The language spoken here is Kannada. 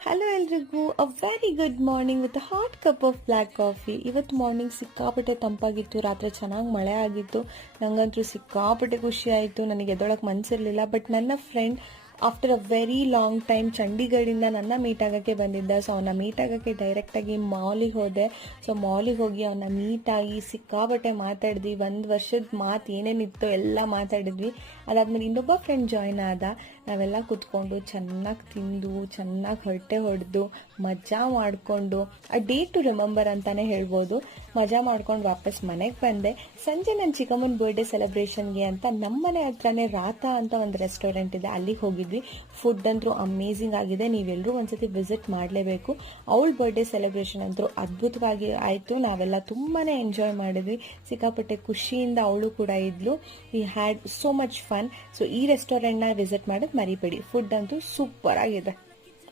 ಹಲೋ ಎಲ್ರಿಗೂ, a very good morning with hot cup of black coffee. ಇವತ್ತು ಮಾರ್ನಿಂಗ್ ಸಿಕ್ಕಾಪಟ್ಟೆ ತಂಪಾಗಿತ್ತು, ರಾತ್ರಿ ಚೆನ್ನಾಗಿ ಮಳೆ ಆಗಿತ್ತು. ನನಗಂತೂ ಸಿಕ್ಕಾಪಟ್ಟೆ ಖುಷಿ ಆಯಿತು. ನನಗೆ ಎದ್ದೊಳಕ್ಕೆ ಮನಸ್ಸಿರಲಿಲ್ಲ. ಬಟ್ ನನ್ನ friend after a very long time ಚಂಡೀಗಢಿಂದ ನನ್ನ ಮೀಟ್ ಆಗೋಕ್ಕೆ ಬಂದಿದ್ದ. ಸೊ ಅವನ್ನ ಮೀಟ್ ಆಗೋಕ್ಕೆ ಡೈರೆಕ್ಟಾಗಿ ಮಾಲಿಗೆ ಹೋದೆ. ಸೊ ಮಾಲಿಗೆ ಹೋಗಿ ಅವನ್ನ ಮೀಟಾಗಿ ಸಿಕ್ಕಾಪಟ್ಟೆ ಮಾತಾಡಿದ್ವಿ. 1 ವರ್ಷದ ಮಾತು ಏನೇನಿತ್ತೋ ಎಲ್ಲ ಮಾತಾಡಿದ್ವಿ. ಅದಾದ್ಮೇಲೆ ಇನ್ನೊಬ್ಬ ಫ್ರೆಂಡ್ ಜಾಯ್ನ್ ಆದ. ನಾವೆಲ್ಲ ಕುತ್ಕೊಂಡು ಚೆನ್ನಾಗಿ ತಿಂದು, ಚೆನ್ನಾಗಿ ಹೊರಟೆ ಹೊಡೆದು, ಮಜಾ ಮಾಡಿಕೊಂಡು, ಆ ಡೇ ಟು ರಿಮೆಂಬರ್ ಅಂತಾನೆ ಹೇಳ್ಬೋದು. ಮಜಾ ಮಾಡ್ಕೊಂಡು ವಾಪಸ್ ಮನೆಗೆ ಬಂದೆ. ಸಂಜೆ ನನ್ನ ಚಿಕ್ಕಮ್ಮನ ಬರ್ಡೇ ಸೆಲೆಬ್ರೇಷನ್ಗೆ ಅಂತ ನಮ್ಮನೆ ಹತ್ರನೇ ರಾತಾ ಅಂತ ಒಂದು ರೆಸ್ಟೋರೆಂಟ್ ಇದೆ, ಅಲ್ಲಿಗೆ ಹೋಗಿದ್ವಿ. ಫುಡ್ ಅಂತೂ ಅಮೇಝಿಂಗ್ ಆಗಿದೆ. ನೀವೆಲ್ಲರೂ ಒಂದ್ಸತಿ ವಿಸಿಟ್ ಮಾಡಲೇಬೇಕು. ಅವಳ ಬರ್ಡೇ ಸೆಲೆಬ್ರೇಷನ್ ಅಂತೂ ಅದ್ಭುತವಾಗಿ ಆಯಿತು. ನಾವೆಲ್ಲ ತುಂಬಾ ಎಂಜಾಯ್ ಮಾಡಿದ್ವಿ. ಸಿಕ್ಕಾಪಟ್ಟೆ ಖುಷಿಯಿಂದ ಅವಳು ಕೂಡ ಇದ್ಲು. We had so much fun. So ಈ ರೆಸ್ಟೋರೆಂಟ್ನ ವಿಸಿಟ್ ಮಾಡೋದು ಮರಿಬೇಡಿ. ಫುಡ್ ಅಂತೂ ಸೂಪರ್ ಆಗಿದೆ.